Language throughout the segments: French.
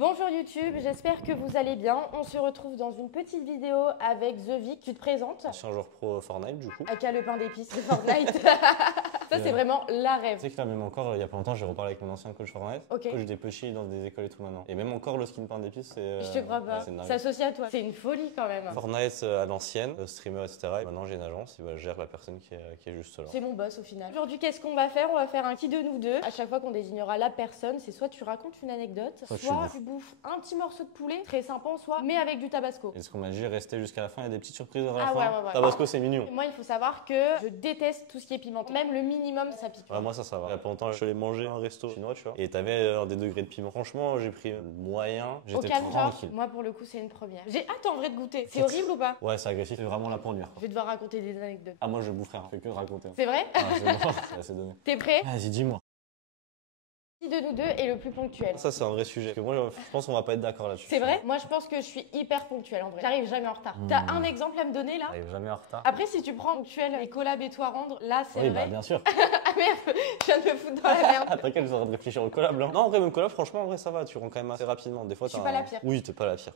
Bonjour YouTube, j'espère que vous allez bien. On se retrouve dans une petite vidéo avec The Vic. Tu te présentes? Je suis un joueur pro Fortnite du coup. Aka le pain d'épices de Fortnite. Ça c'est vraiment la rêve. Tu sais que là même encore il y a pas longtemps j'ai reparlé avec mon ancien coach Fortnite. Ok. Coach des petits dans des écoles et tout maintenant. Et même encore le skin pain d'épices c'est... Je te crois pas. Ouais, c'est associé à toi. C'est une folie quand même. Fortnite à l'ancienne, streamer etc. Et maintenant j'ai une agence et bah, je gère la personne qui est juste là. C'est mon boss au final. Aujourd'hui qu'est-ce qu'on va faire? On va faire un petit de nous deux. À chaque fois qu'on désignera la personne, c'est soit tu racontes une anecdote, soit tu bouffes un petit morceau de poulet, très sympa en soi, mais avec du tabasco. Et ce qu'on m'a dit, rester jusqu'à la fin, il y a des petites surprises à la fin. Ouais. Tabasco c'est mignon. Et moi il faut savoir que je déteste tout ce qui est pimenté. Même le minimum ça pique. Ouais, moi ça va. Il y a pas longtemps je suis allé manger à un resto chinois tu vois. Et t'avais des degrés de piment. Franchement j'ai pris moyen. Au calme genre, moi pour le coup c'est une première. J'ai hâte en vrai de goûter. C'est horrible ou pas? Ouais c'est agressif, c'est vraiment là pour nuire. Je vais devoir raconter des anecdotes. Ah moi je boufferai, je fais que raconter. C'est vrai? Ah, c'est bon, c'est assez donné. T'es prêt? Vas-y dis-moi. Qui de nous deux est le plus ponctuel? Ça c'est un vrai sujet. Parce que moi je pense qu'on va pas être d'accord là-dessus. C'est vrai? Moi je pense que je suis hyper ponctuelle en vrai. J'arrive jamais en retard. T'as un exemple à me donner là? J'arrive jamais en retard. Après si tu prends ponctuel et collab et toi rendre, là c'est Oui vrai. bah bien sûr. Ah merde, je viens de me foutre dans la merde. Ah t'inquiète, je suis en train de réfléchir au collab là. Non en vrai même collab franchement en vrai ça va, tu rends quand même assez rapidement. Des fois Je suis pas la pire. Oui t'es pas la pire.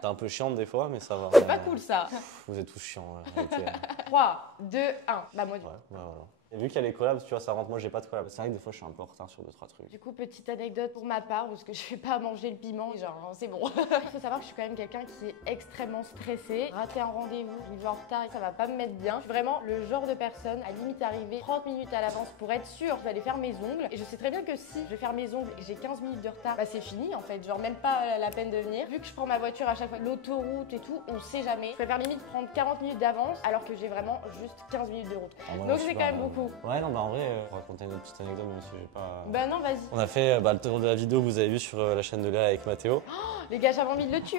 T'es un peu chiante des fois mais ça va. C'est pas cool ça. Vous êtes tous chiants. Arrêtez. 3, 2, 1. Bah moi du coup. Ouais, voilà. Et vu qu'il y a les collabs, tu vois, ça rentre. Moi, j'ai pas de collab. C'est vrai que des fois, je suis un peu en retard sur 2-3 trucs. Du coup, petite anecdote pour ma part, parce que je vais pas manger le piment, genre c'est bon. Il faut savoir que je suis quand même quelqu'un qui est extrêmement stressé. Rater un rendez-vous, arriver en retard, ça va pas me mettre bien. Je suis vraiment le genre de personne à limite arriver 30 minutes à l'avance pour être sûre que je vais aller faire mes ongles. Et je sais très bien que si je vais faire mes ongles et que j'ai 15 minutes de retard, bah c'est fini en fait, genre même pas la peine de venir. Vu que je prends ma voiture à chaque fois, l'autoroute et tout, on sait jamais. Je préfère limite prendre 40 minutes d'avance alors que j'ai vraiment juste 15 minutes de route. Donc c'est quand même beaucoup. Ouais, non, bah en vrai, pour raconter une petite anecdote, même si j'ai pas. Bah non, vas-y. On a fait le tour de la vidéo que vous avez vu sur la chaîne de Léa avec Mathéo. Les gars, j'avais envie de le tuer.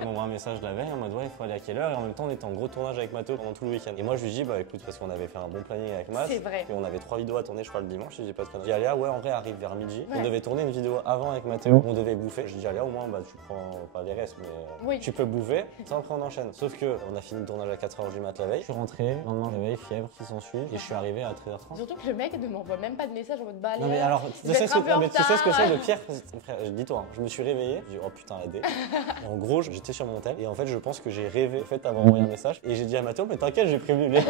Il m'envoie un message la veille en mode ouais, il faut aller à quelle heure? Et en même temps, on était en gros tournage avec Mathéo pendant tout le week-end. Et moi, je lui dis, bah écoute, parce qu'on avait fait un bon planning avec Matt. C'est vrai. Et on avait 3 vidéos à tourner, je crois, le dimanche, si j'ai pas de conneries. Je dis à Léa, ouais, en vrai, arrive vers midi. Ouais. On devait tourner une vidéo avant avec Mathéo. On devait bouffer. Je dis à Léa, au moins, bah tu prends pas les restes, mais Oui. tu peux bouffer. Ça, après, on enchaîne. Sauf que on a fini le tournage à 4h du mat la veille. Je suis rentré, le lendemain, réveil, fièvre qui s'ensuit. Et je suis arrivé à 13h30. Surtout que le mec ne m'envoie même pas de message en mode bah allez, Non mais alors, je tu vais sais être ce un peu en que c'est retard. le pire? Frère, dis-toi, je me suis réveillé, j'ai dit oh putain la dé. Et en gros, j'étais sur mon tel et en fait, je pense que j'ai rêvé, en fait, avoir envoyé un message et j'ai dit à Mathéo, mais t'inquiète, j'ai prévenu Léa.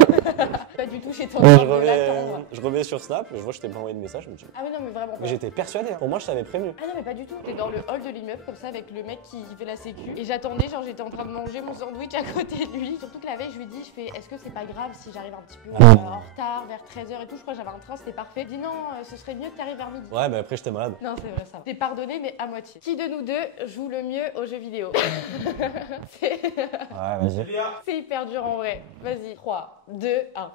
Pas du tout, j'étais en je, train de l'attendre. reviens sur Snap, je vois que je t'ai pas envoyé de message, je me dis. Ah mais non mais vraiment. Mais j'étais persuadé, hein. Pour moi, je t'avais prévenu. Ah non mais pas du tout. J'étais dans le hall de l'immeuble comme ça avec le mec qui fait la sécu et j'attendais, genre j'étais en train de manger mon sandwich à côté de lui. Surtout que la veille je lui dis, je fais est-ce que c'est pas grave si j'arrive un petit peu en retard vers 13h et tout. Je crois que j'avais un train, c'était parfait. Je dis non, ce serait mieux que t'arrives vers midi. Ouais, mais après, j'étais malade. Non c'est vrai ça. T'es pardonné mais à moitié. Qui de nous deux joue le mieux aux jeux vidéo? Ouais, vas-y. C'est hyper dur en vrai. Vas-y, 3, 2, 1.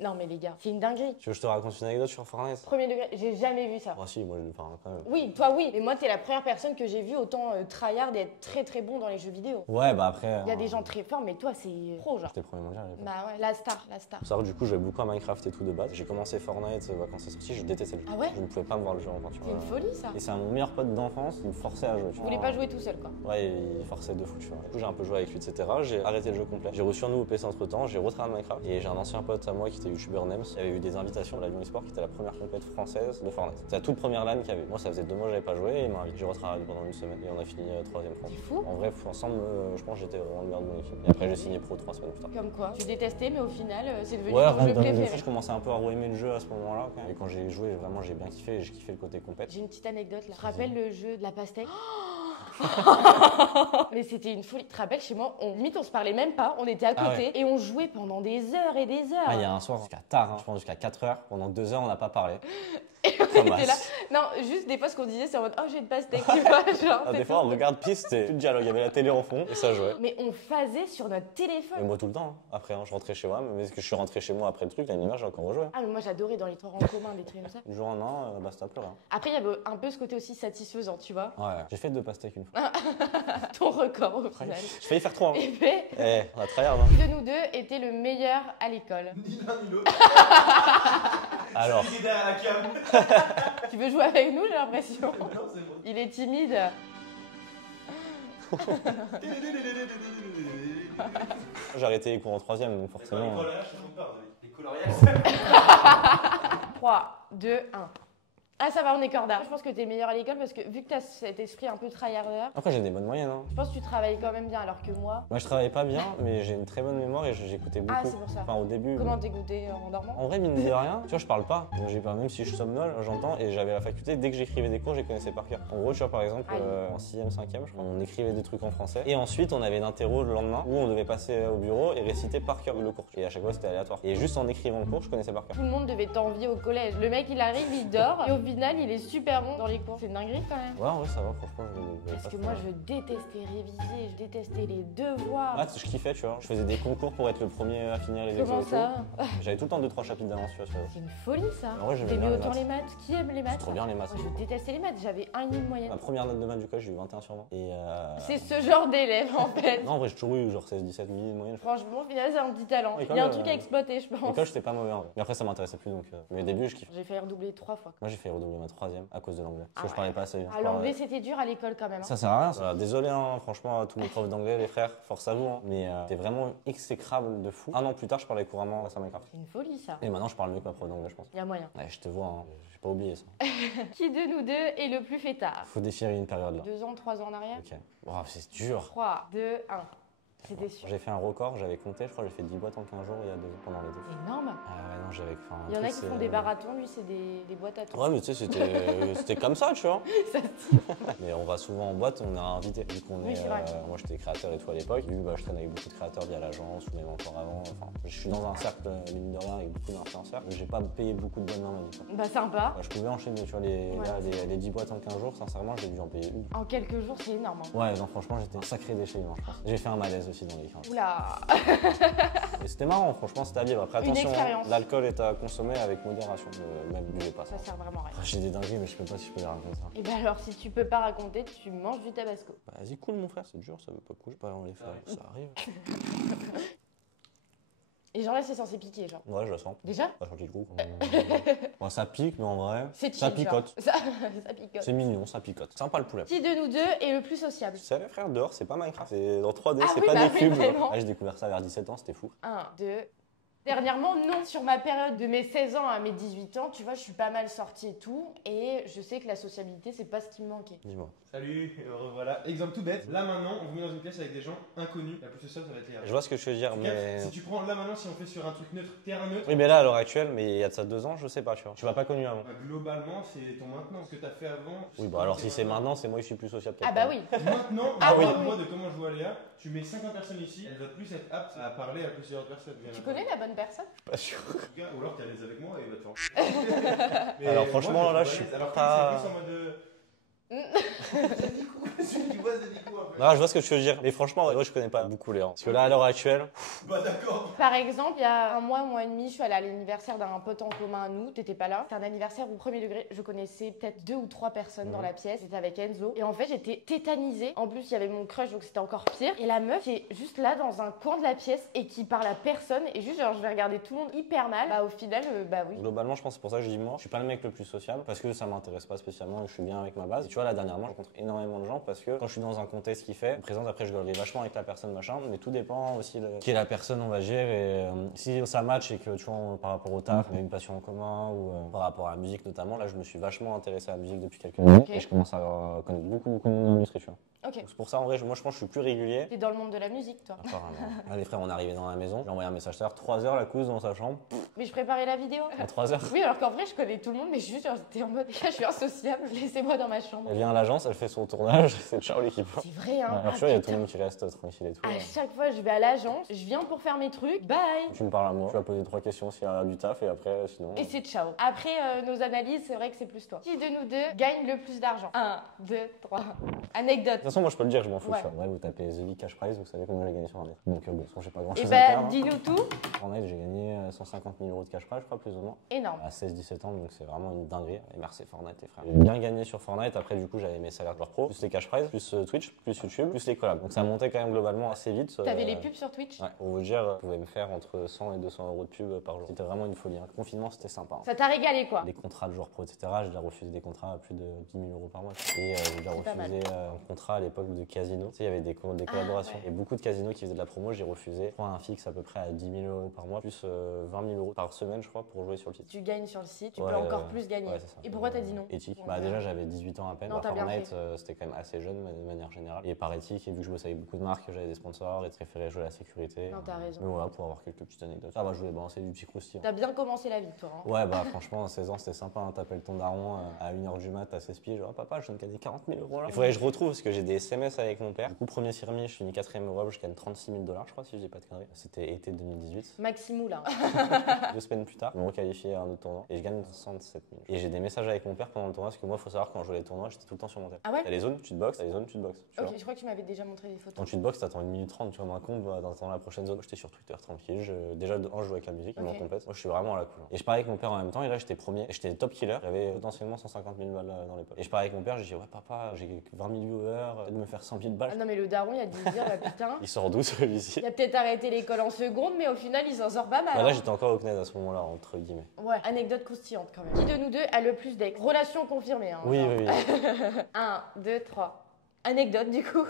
Non mais les gars, c'est une dinguerie. Tu veux que je te raconte une anecdote sur Fortnite? Premier degré, j'ai jamais vu ça. Moi, si, moi, enfin, quand même. Oui, toi oui, mais moi t'es la première personne que j'ai vue autant tryhard et être très très bon dans les jeux vidio. Ouais, bah après. Il y a des gens très forts, mais toi c'est pro genre. J'étais premier mondial à l'époque. Bah ouais, la star. Faut savoir que du coup, j'avais beaucoup à Minecraft et tout de base. J'ai commencé Fortnite quand c'est sorti, je détestais le jeu. Ah ouais? Je ne pouvais pas me voir le jeu en peinture. C'est une folie ça. Et c'est mon meilleur pote d'enfance, il me forçait à jouer. Je voulais pas jouer tout seul quoi. Ouais, il forçait de fou, tu vois. Du coup, j'ai un peu joué avec lui, etc. J'ai arrêté le jeu complet. J'ai reçu un nouveau PC entre temps, j'ai retravaillé Minecraft. Et j'ai un ancien pote à moi qui était youtubeur Nems. Il y avait eu des invitations à la Lyon eSport qui était la première compète française de Fortnite. C'était la toute première LAN qu'il y avait. Moi, ça faisait 2 mois que j'avais pas joué et il m'a invité. J'ai retravaillé pendant une semaine et on a fini 3ème France. C'est fou. En vrai, ensemble, je pense que j'étais vraiment le meilleur de mon équipe. Et après, j'ai signé pro 3 semaines plus tard. Comme quoi, tu détestais, mais au final, c'est devenu Ouais, ton jeu dans les préféré. je commençais un peu à aimer le jeu à ce moment-là. Et quand j'ai joué, vraiment, j'ai bien kiffé. J'ai kiffé le côté compète. J'ai une petite anecdote là. Tu te rappelles le jeu de la pastèque? Mais c'était une folie. Tu te rappelles, chez moi, limite on se parlait même pas, on était à côté et on jouait pendant des heures et des heures. Ah, il y a un soir jusqu'à tard, hein, je pense jusqu'à 4h, pendant 2 heures on n'a pas parlé. Et on était là. Non, juste des fois ce qu'on disait c'est en mode oh j'ai une pastèque, tu vois, genre. Ah, des fois on regarde piste et plus de dialogue, il y avait la télé en fond et ça jouait. Mais on phasait sur notre téléphone. Et moi tout le temps, hein. Après je rentrais chez moi, mais que je suis rentré chez moi après le truc, l'année dernière j'ai encore rejoué. Ah mais moi j'adorais dans les transports en commun, des trucs comme ça. Du jour en an, basta plus rien. Après il y avait un peu ce côté aussi satisfaisant, tu vois. Ouais, j'ai fait 2 pastèques une fois. Ton record au final. J'ai failli faire 3. Hein. Et puis, On a tryhard. Hein. qui de nous deux était le meilleur à l'école? Ni l'un ni l'autre. Alors. Il est derrière la cam. Tu veux jouer avec nous, j'ai l'impression. Non, c'est bon. Il est timide. J'ai arrêté les cours en 3ème, donc Les forcément. coloriages, je compte pas. Les coloriages, 3, 2, 1. Ah ça va, on est corda. Je pense que t'es meilleur à l'école parce que vu que t'as cet esprit un peu tryharder, Après, j'ai des bonnes moyennes. Hein. je pense que tu travailles quand même bien alors que moi... Moi, je travaillais pas bien, mais j'ai une très bonne mémoire et j'écoutais beaucoup. Ah c'est pour ça. Enfin, au début. Comment t'écoutais en dormant? En vrai, mine de rien, tu vois, je parle pas. Donc, j'ai pas, même si je somnole, j'entends et j'avais la faculté, dès que j'écrivais des cours, je les connaissais par cœur. En gros, tu vois, par exemple, en 6e, 5e, je crois, on écrivait des trucs en français. Et ensuite, on avait une interro le lendemain où on devait passer au bureau et réciter par cœur le cours. Et à chaque fois, c'était aléatoire. Et juste en écrivant le cours, je connaissais par cœur. Tout le monde devait t'envier au collège. Le mec il arrive, il dort et au final il est super bon dans les cours. C'est une dinguerie quand même. Ouais, en vrai, ça va, franchement, Parce que moi je détestais réviser, je détestais les devoirs. Ah, je kiffais, tu vois. Je faisais des concours pour être le premier à finir les Comment examens. ça? J'avais tout le temps 2-3 chapitres d'avance, tu vois. C'est une folie ça. En vrai, j'aimais T'aimais bien les autant maths. les maths? Qui aime les maths? Trop bien les maths. Moi, je détestais les maths, j'avais 1,5 de moyenne. Ma première note de maths du collège, j'ai eu 21 sur 20. Et C'est ce genre d'élève en fait. non, en vrai, j'ai toujours eu genre 16-17 000 de moyenne. Franchement, au final, c'est un petit talent. École, Il y a un truc à exploiter, je pense. L'école, j'étais pas mauvais en vrai. Mais après, ça m'intéressait plus donc. Mais au début, je kiffe. J'ai failli redoubler 3 fois. Moi, j'ai fait redoubler ma 3e à cause de l'anglais. Parce que Ah je parlais pas assez bien. Ah, l'anglais, c'était dur à l'école quand même. Hein. Ça sert à rien. Voilà, désolé, hein, franchement, à tous mes profs d'anglais, les frères, force à vous. Hein. Mais t'es vraiment exécrable de fou. Un an plus tard, je parlais couramment grâce à Minecraft. C'est une folie ça. Et maintenant, je parle mieux que ma prof d'anglais, je pense. Il y a moyen. Ouais, je te vois, hein. J'ai pas oublié ça. Qui de nous deux est le plus fêtard? Faut déchirer une période là. 2 ans, 3 ans en arrière? Ok. Wow, c'est dur. 3, 2, 1. C'était sûr. J'ai fait un record, j'avais compté, je crois, j'ai fait 10 boîtes en 15 jours il y a 2 ans pendant l'été. C'est énorme. Ah ouais, non, j'avais. Il y en a qui font des marathons, lui, c'est des boîtes à tout. Ouais, mais tu sais, c'était comme ça, tu vois. Ça se dit. Mais on va souvent en boîte, on est invité. Vu qu'on Oui, est. c'est vrai. Moi, j'étais créateur et tout à l'époque. Vu je traîne avec beaucoup de créateurs via l'agence ou même encore avant. Enfin, je suis dans un cercle, mine de rien, avec beaucoup d'influenceurs. Mais j'ai pas payé beaucoup de bonnes dans ma vie. Quoi. Bah, sympa. Ouais, je pouvais enchaîner, tu vois, les 10 boîtes en 15 jours, sincèrement, j'ai dû en payer une. En quelques jours, c'est énorme. Hein. Ouais, non, franchement, j'étais un sacré déchet humain, je pense. J'ai fait un malaise aussi dans les 15. Oula. Et c'était marrant, franchement, c'était à vivre. Après, Une attention, expérience. l'alcool est à consommer avec modération. Même buvez pas ça. Ça sert vraiment à rien. J'ai des dingueries, mais je sais pas si je peux les raconter ça. Et bah alors, si tu peux pas raconter, tu manges du tabasco. Bah, vas-y, cool, mon frère, c'est dur, ça veut pas couler. Pas en les faire, ça arrive. Et genre là, c'est censé piquer, genre. Ouais, je la sens. Déjà? Pas sorti le coup. Bon, ça pique, mais en vrai, C'est ça chill, genre. picote. Ça picote. C'est mignon, ça picote. Sympa le poulet. Qui de nous deux est le plus sociable? Tu savais, frère, dehors, c'est pas Minecraft. C'est dans 3D, Ah c'est oui, pas bah des oui, cubes. vraiment. Ah, j'ai découvert ça vers 17 ans, c'était fou. 1, 2. Dernièrement, non. Sur ma période de mes 16 ans à mes 18 ans, tu vois, je suis pas mal sortie et tout. Et je sais que la sociabilité, c'est pas ce qui me manquait. Dis-moi. Salut, revoilà. Exemple tout bête. Là maintenant, on vous met dans une pièce avec des gens inconnus. La plus sociale, ça va être les Je vois ce que tu veux dire, mais. Si tu prends là maintenant, si on fait sur un truc neutre, terrain neutre, Oui, mais là, à l'heure actuelle, mais il y a de ça 2 ans, je sais pas, tu vois. Tu m'as pas connu avant. bah, globalement, c'est ton maintenant. Ce que t'as fait avant. Oui, bah alors si c'est maintenant, c'est moi qui suis plus sociable Ah bah oui. Maintenant, Ah oui. moi de comment je vois Léa, tu mets 50 personnes ici, elle va plus être apte à parler à plusieurs personnes. Tu connais la bonne personne? Pas sûr. En tout cas, ou alors qu'elle est avec moi et il va te faire. Mais Alors, franchement, moi, là, trouve je suis balèze. Alors, pas- c'est plus en mode. Celui qui voit, c'est des coups un peu. Non, je vois ce que tu veux dire. Mais franchement, ouais, je connais pas beaucoup Léon. Parce que là, à l'heure actuelle, Bah d'accord. Par exemple, il y a un mois et demi, je suis allée à l'anniversaire d'un pote en commun à nous. T'étais pas là. C'était un anniversaire au premier degré. Je connaissais peut-être 2 ou 3 personnes dans la pièce. C'était avec Enzo. Et en fait, j'étais tétanisée. En plus, il y avait mon crush, donc c'était encore pire. Et la meuf qui est juste là dans un coin de la pièce et qui parle à personne. Et juste, genre, je vais regarder tout le monde hyper mal. Bah, au final, bah oui. globalement, je pense que c'est pour ça que je dis moi. Je suis pas le mec le plus sociable parce que ça m'intéresse pas spécialement et je suis bien avec ma base. Et tu vois, là, dernièrement, je rencontre énormément de gens parce que quand je suis dans un contexte qui fait, présente après, je gueule vachement avec la personne, machin. Mais tout dépend aussi de qui est la personne, on va dire. Et si ça match et que tu vois, par rapport au taf, on a une passion en commun ou par rapport à la musique notamment, là, je me suis vachement intéressé à la musique depuis quelques années. Ok. Et je commence à connaître beaucoup de monde dans l'industrie, tu vois. Ok. Donc, c'est pour ça, en vrai, moi, je pense que je suis plus régulier. T'es dans le monde de la musique, toi. Apparemment. Là, les frères, on est arrivé dans la maison. J'ai envoyé un message tout à l'heure, 3 heures la couse dans sa chambre. Mais je préparais la vidéo. En 3 heures. Oui, alors qu'en vrai, je connais tout le monde, mais juste, genre, j'étais en mode, je suis insociable, laissez-moi dans ma chambre. Elle vient à l'agence, elle fait son tournage, c'est ciao l'équipe. C'est vrai, hein. Alors Ah, tu vois, il y a tout putain. le monde qui reste tranquille et tout. À chaque fois, je vais à l'agence, je viens pour faire mes trucs, bye. Tu me parles à moi, tu vas poser 3 questions s'il y a du taf et après sinon. Et c'est ciao. Après nos analyses, c'est vrai que c'est plus toi. Qui de nous deux gagne le plus d'argent? 1, 2, 3. Anecdote. De toute façon, moi je peux le dire, je m'en fous. Ouais. Tu vois. Ouais, vous tapez The Big Cash Prize, vous savez combien j'ai gagné sur Fortnite. Donc bon, de toute façon, j'ai pas grand Et chose à bah, perdre. dis-nous tout. Fortnite, j'ai gagné 150 000 euros de cash prize, je crois, plus ou moins. Énorme. À 16-17 ans, donc c'est vraiment une dinguerie. Et merci Fortnite, tes frères. J'ai bien gagné sur Fortnite. Après, du coup, j'avais mes salaires de joueur pro, plus les cash prize, plus Twitch, plus YouTube, plus les collabs. Donc ça montait quand même globalement assez vite. T'avais les pubs sur Twitch? Ouais, pour vous dire, je pouvais me faire entre 100 et 200 euros de pub par jour. C'était vraiment une folie. Hein. Le confinement, c'était sympa. Hein. Ça t'a régalé quoi? Les contrats de joueurs pro, etc. J'ai déjà refusé des contrats à plus de 10 000 euros par mois. Et j'ai déjà C'est pas refusé un contrat à l'époque de Casino. Tu sais, il y avait des collaborations. Et beaucoup de casinos qui faisaient de la promo, j'ai refusé. Je crois un fixe à peu près à 10 000 euros par mois, plus 20 000 euros par semaine, je crois, pour jouer sur le site. Tu gagnes sur le site, tu peux encore plus gagner. Ouais, c'est ça. Et pourquoi t'as dit non? Éthique. Bah déjà j'avais 18 ans à peine. Non, t'as bien Fortnite, fait. c'était quand même assez jeune de manière générale. Et par éthique, et vu que je bossais avec beaucoup de marques, j'avais des sponsors et je préférais jouer à la sécurité. Non, t'as raison. Mais voilà, pour avoir quelques petites anecdotes. Ah bah je voulais balancer du petit croustillant. T'as bien commencé la vie, toi. Hein. Ouais, bah franchement, à 16 ans, c'était sympa. Hein. T'appelles ton daron à 1h du mat, à 16 pieds, genre papa, je viens de gagner 40 000 euros là. Il faudrait que je retrouve parce que j'ai des SMS avec mon père. Du coup, premier cirmier, je finis 4ème Europe, je gagne 36 000 $, je crois, si je dis pas de conneries. C'était été 2018. Maximou là. 2 semaines plus tard, je me requalifiais à un autre tournoi et je gagne 67 000. Et j'ai des messages avec mon père pendant le tournoi parce que moi, il faut savoir, quand je jouais les tournois, j'étais tout le temps sur mon tel. Ah ouais? T'as les zones, tu te boxes, t'as les zones, tu te boxes. Ok, je crois que tu m'avais déjà montré des photos. Quand tu te boxes, t'attends 1 minute 30, tu vois, un compte, t'attends la prochaine zone. J'étais sur Twitter tranquille, déjà je jouais avec la musique, je m'en complète. Moi, je suis vraiment à la cool. Et je parlais avec mon père en même temps, et là, j'étais premier, j'étais top killer, j'avais potentiellement 150 000 balles dans les poches. Et je parlais avec mon père, j'ai dit, ouais, papa, j'ai 20 000 viewers, de me faire 100 000 balles. Ah non, mais le daron, il a dû se dire, bah putain. Il sort d'où celui-ci? Il a peut-être arrêté l'école en seconde, mais au final, il s'en sort pas mal. Bah là, hein. j'étais encore au CNED à ce moment-là, entre guillemets. Ouais, anecdote croustillante quand même. Qui de nous deux a le plus d'ex? Relation confirmée, hein. Oui, oui, oui. 1, 2, 3. Anecdote du coup.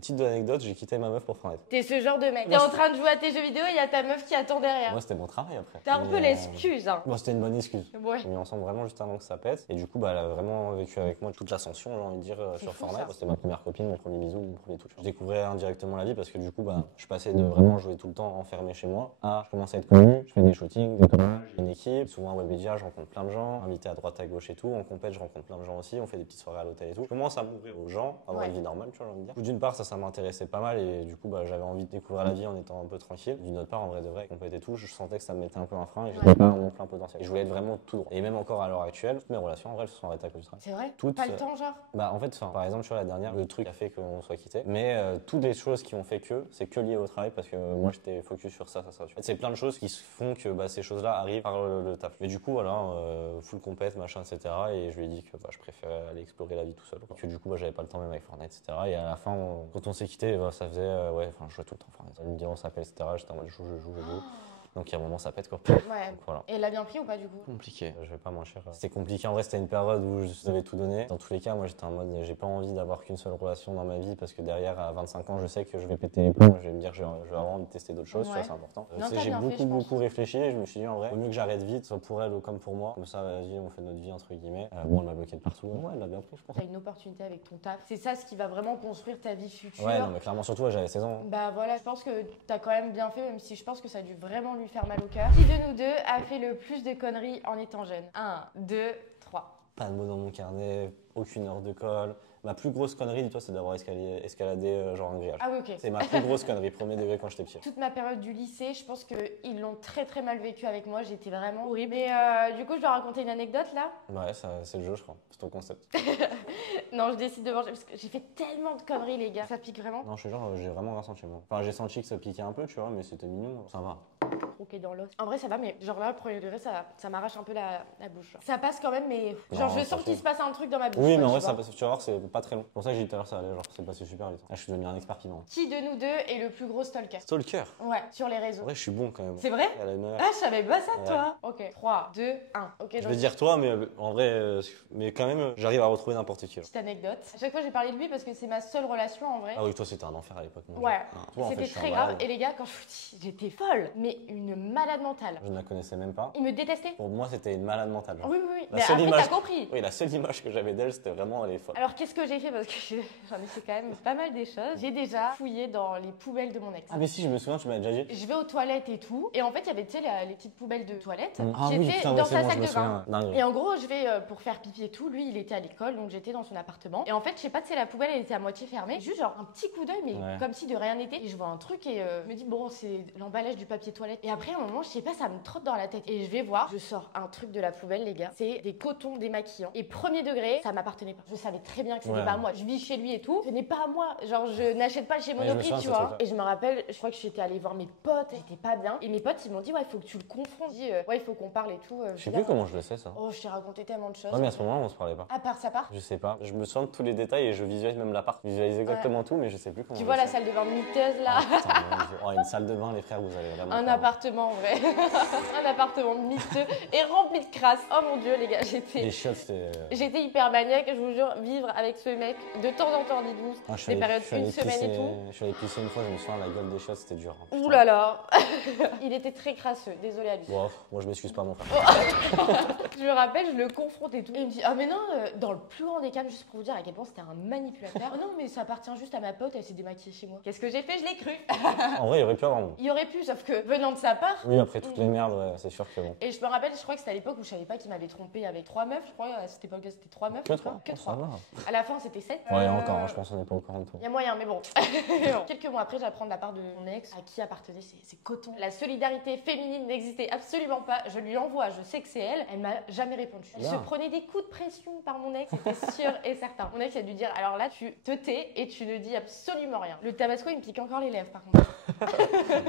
Titre de l'anecdote, j'ai quitté ma meuf pour Fortnite. T'es ce genre de mec. T'es en train de jouer à tes jeux vidéo et il y a ta meuf qui attend derrière. Moi, c'était mon travail après. T'as un peu l'excuse, hein. Bon, c'était une bonne excuse. Ouais. On est mis ensemble vraiment juste avant que ça pète. Et du coup, bah, elle a vraiment vécu avec moi toute l'ascension, j'ai envie de dire, sur fou, Fortnite. ça. C'était ma première copine, mon premier bisou, mon premier touch. Je découvrais indirectement la vie parce que du coup, bah, je passais de vraiment jouer tout le temps enfermé chez moi à je commence à être connu, je fais des shootings, des tournages, j'ai une équipe, souvent web média, je rencontre plein de gens, invité à droite à gauche et tout. En compète, je rencontre plein de gens aussi, on fait des petites soirées à l'hôtel et tout. Je commence à m'ouvrir aux gens, avoir une vie normale, tu vois, j'ai envie de dire. D'une part, ça m'intéressait pas mal et du coup, bah, j'avais envie de découvrir la vie en étant un peu tranquille. D'une autre part, en vrai de vrai, compète et tout, je sentais que ça me mettait un peu un frein et j'étais pas à mon plein potentiel. Et je voulais être vraiment tout droit. Et même encore à l'heure actuelle, toutes mes relations en vrai, elles se sont arrêtées à cause du travail. C'est vrai? Toutes, Pas le temps, genre? Bah en fait, par exemple, sur la dernière, le truc a fait qu'on soit quitté. Mais toutes les choses qui ont fait que, c'est que lié au travail parce que moi j'étais focus sur ça. En fait, c'est plein de choses qui se font que bah, ces choses-là arrivent par le taf. Mais du coup, voilà, full compète, machin, etc. Et je lui ai dit que bah, je préférais aller explorer la vie tout seul. Que du coup, bah, j'avais pas le temps même avec Fortnite, etc. Et à la fin, quand on s'est quitté, bah, ça faisait, je jouais tout le temps Fortnite. Elle me dit on s'appelle, etc. J'étais en mode je joue. Donc il y a un moment ça pète quoi. Ouais. Donc, voilà. Et elle l'a bien pris ou pas du coup? Compliqué, je vais pas mentir. C'était compliqué en vrai, c'était une période où je devais tout donner. Dans tous les cas, moi j'étais en mode j'ai pas envie d'avoir qu'une seule relation dans ma vie parce que derrière à 25 ans, je sais que je vais péter les plombs, je vais me dire je vais avoir envie de tester d'autres choses, tu vois, c'est important. Non, t'as J'ai bien fait, je beaucoup réfléchi et je me suis dit en vrai, au mieux que j'arrête vite, soit pour elle ou comme pour moi. Comme ça, vas-y, on fait notre vie entre guillemets. Bon, elle m'a bloqué de partout. Ouais, elle l'a bien pris, je pense. T'as une opportunité avec ton taf. C'est ça ce qui va vraiment construire ta vie future. Ouais, non, mais clairement, surtout, ouais, j'avais 16 ans. Bah voilà, je pense que t'as quand même bien fait, même si je pense que ça a dû vraiment lui faire mal au cœur. Qui de nous deux a fait le plus de conneries en étant jeune? 1, 2, 3. Pas de mots dans mon carnet, aucune heure de colle. Ma plus grosse connerie, dis-toi, c'est d'avoir escaladé genre un grillage. Ah oui, ok. C'est ma plus grosse connerie, premier degré quand j'étais petit. Toute ma période du lycée, je pense qu'ils l'ont très mal vécu avec moi. J'étais vraiment horrible. Et du coup, je dois raconter une anecdote là. Ouais, c'est le jeu, je crois. C'est ton concept. Non, je décide de manger parce que j'ai fait tellement de conneries, les gars. Ça pique vraiment. Non, je suis genre, j'ai vraiment rien senti moi. Enfin, j'ai senti que ça piquait un peu, tu vois, mais c'était mignon, ça va. Croqué dans l'os. En vrai, ça va, mais genre là, le premier degré, ça m'arrache un peu la bouche. Ça passe quand même, mais genre, Non, je sens qu'il se passe un truc dans ma bouche. Oui, mais en tu vrai, vois. tu vas voir, c'est pas très long. Pour ça que j'ai dit tout à l'heure, ça allait, genre, c'est passé super vite. Là, je suis devenu un expert piment. Qui de nous deux est le plus gros stalker? Stalker. Ouais, sur les réseaux. En vrai, je suis bon quand même. C'est vrai? Elle a une meilleure. Ah, je savais pas ça, Ouais. toi. Ok, 3, 2, 1. Ok, Je donc, vais dire toi, mais en vrai, mais quand même, j'arrive à retrouver n'importe qui. petite anecdote. À chaque fois, j'ai parlé de lui parce que c'est ma seule relation en vrai. Ah oui, toi, c'était un enfer à l'époque. mon Ouais, Dieu. Ah, toi, en fait, c'était je suis très un grave. malade. Et les gars, quand je vous dis, j'étais folle, mais une malade mentale. Je ne la connaissais même pas. Il me détestait. Pour moi, c'était une malade mentale. Genre. Oui, oui, oui. La Mais seule après, image- t'as compris. Oui, la seule image que j'avais d'elle, c'était vraiment elle est folle. Alors, qu'est-ce que j'ai fait? Parce que j'en ai fait quand même pas mal des choses. J'ai déjà fouillé dans les poubelles de mon ex. Ah, mais si, je me souviens, tu m'as déjà dit. Je vais aux toilettes et tout. Et en fait, il y avait, tu sais, les petites poubelles de toilettes Ah qui oui, étaient putain, dans ouais, c'est sa bon, je salle me de bain. souviens. Dingue. Et en gros, je vais pour faire pipi et tout. Lui, il était à l'école, donc j'étais dans son appartement. Et en fait, je sais pas, tu sais, la poubelle, elle était à moitié fermée. Juste genre un petit coup d'œil, mais Ouais. comme si de rien n'était. Et je vois un truc et je me dis, bon, c'est l'emballage du papier toilette. Et après, à un moment, je sais pas, ça me trotte dans la tête. Et je vais voir, je sors un truc de la poubelle, les gars. C'est des cotons démaquillants. Et premier degré, ça m'appartenait pas. Je savais très bien que c'était Ouais. pas à moi. Je vis chez lui et tout. Ce n'est pas à moi. Genre, je n'achète pas chez Ouais, je me Monoprix, souviens de tu ce vois. truc-là. Et je me rappelle, je crois que j'étais allée voir mes potes. J'étais pas bien. Et mes potes, ils m'ont dit, ouais, il faut que tu le confrontes. Ils dit, ouais, il faut qu'on parle et tout. Je sais plus comment je le sais, ça. Oh, je t'ai raconté tellement de choses. Ouais, mais à ce moment-là, on se parlait pas. À part ça part. Je sais pas. Je me souviens de tous les détails et je visualise même l'appart. Je visualise exactement tout, mais je sais plus comment. Tu je vois le la sais. salle de bain miteuse là. Ah, putain, mon Dieu. Oh, une salle de bain, les frères, vous allez vraiment. Un pas- appartement appartement en vrai. Un appartement miteux et rempli de crasse. Oh mon dieu les gars, Les chiottes, c'était... j'étais hyper maniaque, je vous jure, vivre avec ce mec de temps en temps, dites-vous, des périodes une semaine et tout. Je suis allé pisser une fois, je me souviens, la gueule des chiottes, c'était dur. Hein, Ouh là là. Il était très crasseux, désolé à lui. Bon, moi je m'excuse pas mon frère. Je me rappelle, je le confronte et tout. Et il me dit, ah mais non, dans le plus grand des cas, juste pour vous dire à quel point c'était un manipulateur. Ah non mais ça appartient juste à ma pote, elle s'est démaquillée chez moi. Qu'est-ce que j'ai fait? Je l'ai cru. En vrai, il aurait pu avoir bon. Il aurait pu, sauf que venant de sa part. Oui, après toutes les merdes, ouais, c'est sûr que bon. Et je me rappelle, je crois que c'était à l'époque où je savais pas qu'il m'avait trompé avec 3 meufs. Je crois à cette époque-là c'était 3 meufs. Que 3? Que Ça 3. va. À la fin c'était 7. Ouais, encore, hein, je pense qu'on n'est pas au courant de tout. Il y a moyen, mais bon. Quelques mois après, j'apprends de la part de mon ex à qui appartenait ces cotons. La solidarité féminine n'existait absolument pas. Je lui envoie, je sais que c'est elle. Elle m'a jamais répondu. Elle se prenait des coups de pression par mon ex, c'était sûr et certain. Mon ex a dû dire, alors là, tu te tais et tu ne dis absolument rien. Le tabasco, il me pique encore les lèvres, par contre.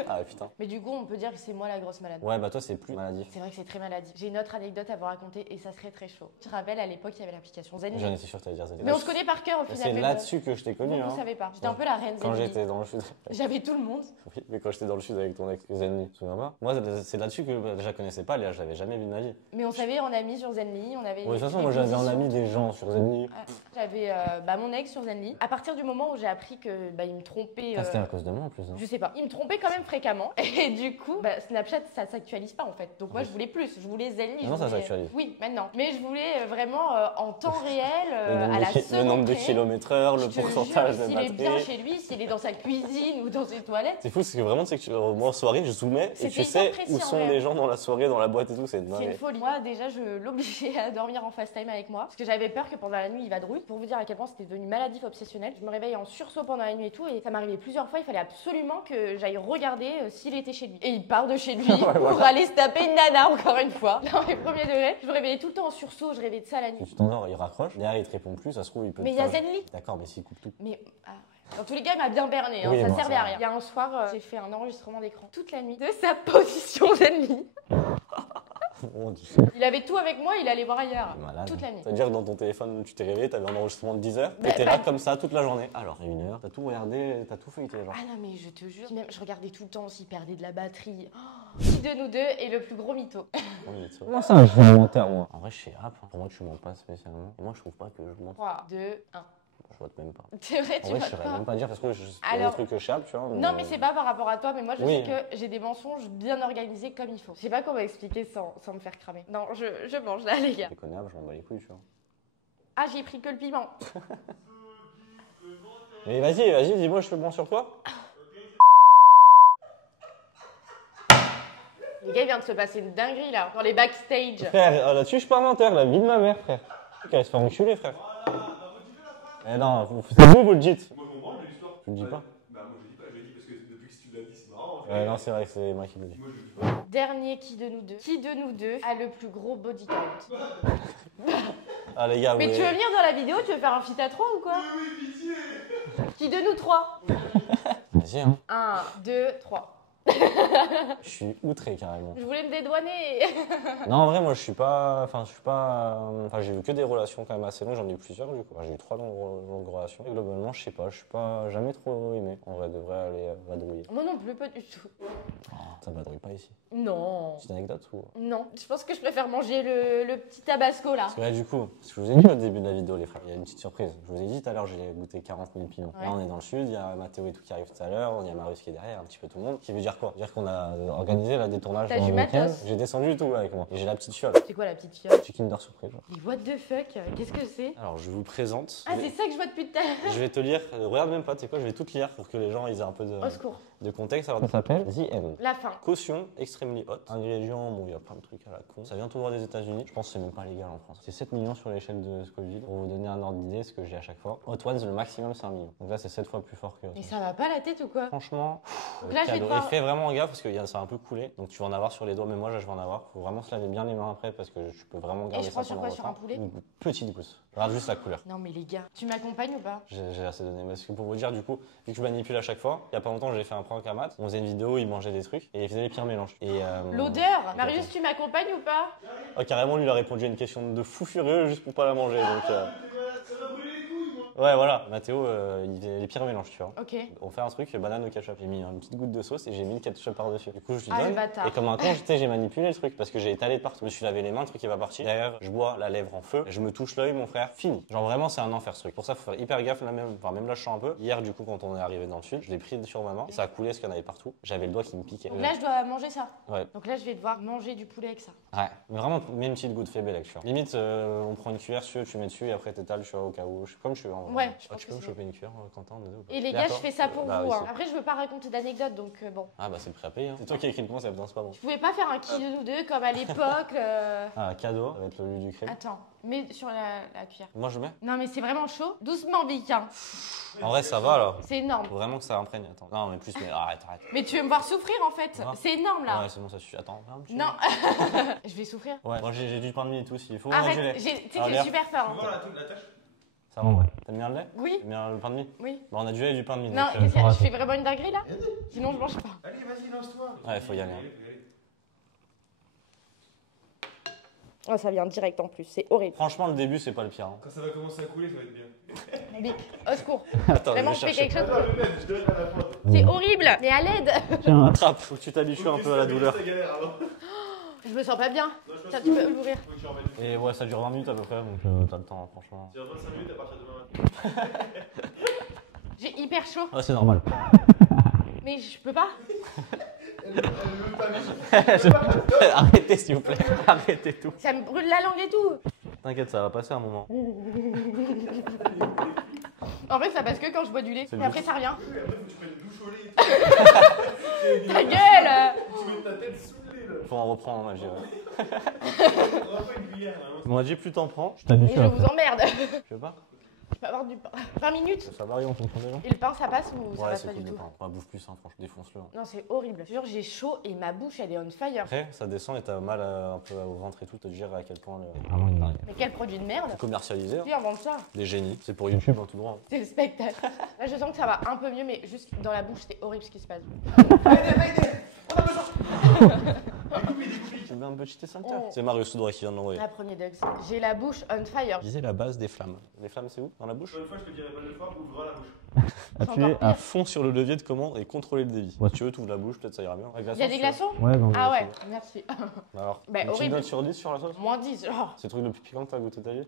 Ah putain. Mais du coup, on peut dire que c'est moi la grosse malade. Ouais, bah toi, c'est plus maladif. C'est vrai que c'est très maladif. J'ai une autre anecdote à vous raconter et ça serait très chaud. Tu te rappelles, à l'époque, il y avait l'application Zenly. J'en étais sûr que t'allais dire Zenly. Mais on se connaît par cœur au final. C'est là-dessus que je t'ai connu. Vous, hein. vous savez pas. J'étais un peu la reine Quand Zenly. j'étais dans le sud. J'avais tout le monde. Oui, mais quand j'étais dans le sud avec ton ex Zenly, tu te souviens pas? Moi, c'est là-dessus que je la connaissais pas, Léa, je l'avais jamais vu de ma vie. Mais on savait en ami sur Zenly, on avait. Ouais, de toute façon, moi j'avais en ami des gens sur Zenly. J'avais mon ex sur Zenly. À partir du moment où j'ai appris que il me trompait. C'était à cause de moi en plus. Hein. Je sais pas. Il me trompait quand même fréquemment. Et du coup, Snapchat, ça s'actualise pas en fait. Donc moi, je voulais plus. Je voulais Zenly. Maintenant, ça s'actualise. Oui, maintenant. Mais je voulais vraiment en temps réel, à la seconde. Le nombre de près. kilomètres-heure, le Je te pourcentage jure, de s'il est bien batterie. chez lui, s'il est dans sa cuisine ou dans ses toilettes. C'est fou, c'est que vraiment, c'est que moi en soirée, je zoomais et C'était tu hyper sais précis, où en sont vrai. les gens dans la soirée, dans la boîte et tout, c'est C'est une dingue. folie. Moi, déjà, je l'obligeais à dormir en fast time avec moi. Parce que j'avais peur que pendant la nuit, il vadrouille. Pour vous dire à quel point c'était devenu maladif, obsessionnel. Je me réveille en sursaut pendant la nuit et tout. Et ça m'arrivait plusieurs fois. Il fallait absolument que j'aille regarder s'il était chez lui. Et il part de chez lui pour aller se taper une nana, encore une fois. Dans mes premiers degrés. Je me réveillais tout le temps en sursaut. Je rêvais de ça la nuit. Si tu t'endors, il raccroche, derrière il te répond plus, ça se trouve, il peut Mais te il y a faire- Zenly. D'accord, mais s'il coupe tout. Mais dans tous les cas, il m'a bien berné, hein, Oui, ça bon, servait ça à va. rien. Il y a un soir, j'ai fait un enregistrement d'écran toute la nuit de sa position Zenly. Oh, Dieu. Il avait tout avec moi, il allait voir ailleurs. Malade. Toute la nuit. C'est-à-dire que dans ton téléphone, tu t'es réveillé, t'avais un enregistrement de 10 heures, Bah, t'étais là bah- comme ça toute la journée. Alors, 1 heure, t'as tout regardé, t'as tout feuilleté, genre. Ah non, mais je te jure. Même, je regardais tout le temps s'il perdait de la batterie. Oh, qui de nous deux est le plus gros mytho? Moi, ça, je vais mentir, moi. En vrai, je suis rap. Pour moi, tu mens pas spécialement. Et moi, je trouve pas que je mente. 3, 2, 1. Je vote même pas. C'est vrai, En tu vrai, vois je saurais pas. même pas dire parce que c'est Alors- des trucs que je chape, tu vois. Non, mais c'est pas par rapport à toi, mais moi je Oui. sais que j'ai des mensonges bien organisés comme il faut. Je sais pas comment expliquer sans me faire cramer. Non, je mange là, les gars. C'est connable, je m'en bats les couilles, tu vois. Ah, j'ai pris que le piment. Mais vas-y, dis-moi, je fais bon sur toi. Les gars, il vient de se passer une dinguerie là, dans les backstage. Frère, là-dessus, je suis pas un menteur, la vie de ma mère, frère. Qu'elle se fait enculer, frère. Eh non, c'est vous le dites. Moi, je comprends, mais l'histoire. Tu le dis pas? Bah, moi, je le dis pas. Je le dis parce que depuis que tu l'as dit, c'est marrant. Non, c'est vrai que c'est moi qui le dis. Moi, je le dis pas. Dernier qui de nous deux? Qui de nous deux a le plus gros body count? Ah, les gars, Mais oui. tu veux venir dans la vidéo? Tu veux faire un feat à 3 ou quoi? Oui, pitié. Qui de nous 3? Vas-y, hein. 1, 2, 3. Je suis outré, carrément. Je voulais me dédouaner. Non, en vrai, moi, je suis pas. Enfin, j'ai eu que des relations quand même assez longues, j'en ai eu plusieurs, du coup. Enfin, j'ai eu 3 longues relations. Et globalement, je sais pas, je suis pas jamais trop aimé. En vrai, devrait aller vadrouiller. Moi non plus, pas du tout. Oh, ça vadrouille pas ici. Non. Petite anecdote ou. Non, je pense que je préfère manger le petit tabasco là. Parce que là, du coup, ce que je vous ai dit au début de la vidéo, les frères, il y a une petite surprise. Je vous ai dit tout à l'heure, j'ai goûté 40 000 piments. Ouais. Là, on est dans le sud, il y a Mathéo et tout qui arrive tout à l'heure, il y a Marius qui est derrière, un petit peu tout le monde. Qui veut dire quoi? Dire qu'on a organisé la détournage T'as dans du le week-end. matos. J'ai descendu tout avec moi. Et j'ai la petite fiole. C'est quoi la petite fiole? Petit Kinder Surprise. Genre. Mais what the fuck? Qu'est-ce que c'est? Alors, je vous présente. Ah, c'est ça que je vois depuis tout à l'heure. Je vais te lire, regarde même pas, tu sais quoi, je vais tout te lire pour que les gens ils aient un peu Au secours. de contexte. Alors, ça s'appelle The End. La fin. Caution extremely hot. Ingrédients, bon, il y a plein de trucs à la con. Ça vient tout droit des États-Unis. Je pense que c'est même pas légal en France. C'est 7 millions sur l'échelle de ce Covid. Pour vous donner un ordre d'idée, ce que j'ai à chaque fois. Hot Ones, le maximum, c'est 1 million. Donc là, c'est 7 fois plus fort que. Mais ça va pas la tête ou quoi? Franchement, Donc là, je vais cadeau. devoir- Et fais vraiment gaffe parce que ça a un peu coulé. Donc tu vas en avoir sur les doigts, mais moi, là, je vais en avoir. Faut vraiment se laver bien les mains après parce que je peux vraiment garder je ça prends sur pendant quoi, sur un longtemps. poulet Une petite gousse. Regarde juste la couleur. Non mais les gars, tu m'accompagnes ou pas? J'ai assez donné. Parce que pour vous dire, du coup, vu que je manipule à chaque fois, il y a pas longtemps, j'ai fait un prank à Matt. On faisait une vidéo, il mangeait des trucs et il faisait les pires mélanges. Et, L'odeur! Marius, tu m'accompagnes ou pas? oh, carrément, lui, il a répondu à une question de fou furieux juste pour pas la manger. Donc, Ça va brûler les couilles, moi. Ouais, voilà, Mathéo, il faisait les pires mélanges, tu vois. Ok. On fait un truc banane au ketchup. J'ai mis une petite goutte de sauce et j'ai mis le ketchup par-dessus. Du coup, je lui Ah, le donne. bâtard. Et comme un con, tu sais, j'ai manipulé le truc parce que j'ai étalé partout. Je me suis lavé les mains, le truc est pas parti. Derrière, je bois la lèvre en feu. Et je me touche l'œil, mon frère. Fini. Genre vraiment, c'est un enfer ce truc. Pour ça, faut faire hyper gaffe là même. Enfin, même là, je sens un peu. Hier, du coup, quand on est arrivé dans le sud, je l'ai pris sur ma main et ça a coulé parce qu'il y en avait partout. J'avais le doigt qui me piquait. Donc là, je dois manger ça. Ouais. Donc là, je vais devoir manger du poulet avec ça. Ouais, mais vraiment, mets une petite goutte faible, tu vois. Limite, on prend une cuillère, tu mets dessus et après t'étales, tu vois, au cas où. Comme je suis en. Ouais, je Ah, pense tu peux que me c'est- choper une cuillère, Quentin, désolé, ou pas Et les gars, je D'accord. fais ça pour Bah, vous. oui, Hein. c'est- Après, je veux pas raconter d'anecdotes, donc bon. Ah, bah, c'est le prêt à payer. Hein. C'est toi qui as écrit le concept, hein, c'est pas bon. Vous pouvez pas faire un kilo ou deux comme à l'époque. Ah, cadeau, ça va être le lieu du crème. Attends, mets sur la cuillère. Moi, je mets. Non, mais c'est vraiment chaud. Doucement, Vic. Hein. En vrai, ça va là. C'est énorme. Faut vraiment que ça imprègne. Attends. Non, mais plus, mais arrête. Mais tu veux me voir souffrir en fait. Non. C'est énorme là. Ouais, c'est bon, ça suffit. Attends, un petit- Non. Je vais souffrir. Ouais, moi j'ai du pain de mie et tout s'il faut. Arrête. Moi, Tu sais que Ah, j'ai l'air. super peur. Tu Hein. vois la tâche? Ça va en vrai. T'aimes bien le lait? Oui. T'aimes bien le pain de mie? Oui. Bah, on a du lait et du pain de mie. Non, donc, qu'est-ce qu'il y a je fais vraiment une dinguerie là. Sinon, je mange pas. Allez, vas-y, lance-toi. Ouais, faut y aller. Hein. Oh, ça vient direct en plus. C'est horrible. Franchement, le début, c'est pas le pire. Hein. Quand ça va commencer à couler, ça va être bien. Vic, au secours. Attends, Vraiment, je je vais fais chercher. quelque chose. Attends, je vais je donne à la fin. C'est horrible. Mais à l'aide. Tiens, attrape. Faut que tu t'habitues un peu à la douleur. C'est galère alors. Je me sens pas bien. Non, je pense Ça, que tu peux l'ouvrir. faut que tu remettes. Et ouais, ça dure 20 minutes à peu près, donc t'as le temps, hein, franchement. C'est dans 25 minutes à partir de demain matin. J'ai hyper chaud. Ah, c'est normal. Mais je peux pas. Elle veut pas, mais Arrêtez, s'il vous plaît. Arrêtez tout. Ça me brûle la langue et tout. T'inquiète, ça va passer un moment. En fait, ça passe que quand je bois du lait. C'est Mais après, ça revient. oui, après, faut que tu prennes une douche au lait. Ta gueule. Tu mets ta tête sous le lait là. Faut en reprendre, moi, j'ai. On va pas une cuillère, vraiment. On m'a dit plus t'en prends. Je Et t'habitue je vous emmerde. Tu veux pas? Je peux avoir du pain. 20 minutes. Ça varie en fonction des gens. Et le pain, ça passe ou ça Ouais, passe c'est pas cool du le tout? pain. On bouffe plus, hein, franchement, défonce-le. Non, c'est horrible. Je te jure, j'ai chaud et ma bouche, elle est on fire. Après, ça descend et t'as mal un peu au ventre et tout, te dire à quel point le. Vraiment une dingue. Mais quel produit de merde. Commercialisé, hein. Qui invente ça? Des génies. C'est pour YouTube, en tout droit. C'est le spectacle. Là, je sens que ça va un peu mieux, mais juste dans la bouche, c'est horrible ce qui se passe. Tu veux un petit extincteur? Oh. C'est Marius Soudroy qui vient de l'envoyer. Ah, premier Dugs. J'ai la bouche on fire. Disais la base des flammes. Les flammes, c'est où? Dans la bouche? Une fois, je te dirai pas deux fois, ouvre la bouche. Appuyez encore à pire. fond sur le levier de commande et contrôler le débit. Si tu veux, tu ouvres la bouche, peut-être ça ira bien. Il y a des glaçons? Ouais, dans Ah ouais, merci. Alors, Bah, une petite horrible. note sur 10 sur la sauce? Moins 10, genre. C'est le truc le plus piquant que t'as goûté de ta vie?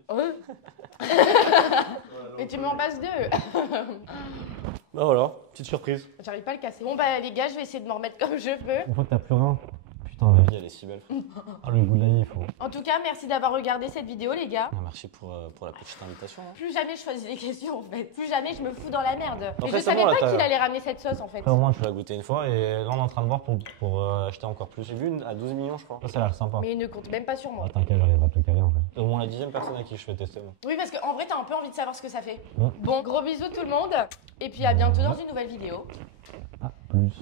Mais tu m'en passes deux. Bah voilà, petite surprise. J'arrive pas à le casser. Bon, bah, les gars, je vais essayer de m'en remettre comme je peux. Une fois que t'as plus rien, putain, La vie, elle est si belle. ah, le goût de la vie, il faut. En tout cas, merci d'avoir regardé cette vidéo, les gars. Ah, merci pour la petite invitation. Hein. Plus jamais je choisis les questions, en fait. Plus jamais je me fous dans la merde. Mais Après, je c'est savais bon, là, pas t'as- qu'il allait ramener cette sauce, en fait. Après, au moins, Je l'ai goûté une fois et là, on est en train de voir pour acheter encore plus. J'ai vu une à 12 millions, je crois. ça a l'air sympa. Mais il ne compte même pas sur moi. Ah, t'inquiète, j'arriverai à te le caler en fait. C'est au moins la 10e personne à qui je fais tester. moi. Oui, parce qu'en vrai, t'as un peu envie de savoir ce que ça fait. Ouais. Bon, gros bisous tout le monde. Et puis à bientôt dans une nouvelle vidéo. Ah, plus.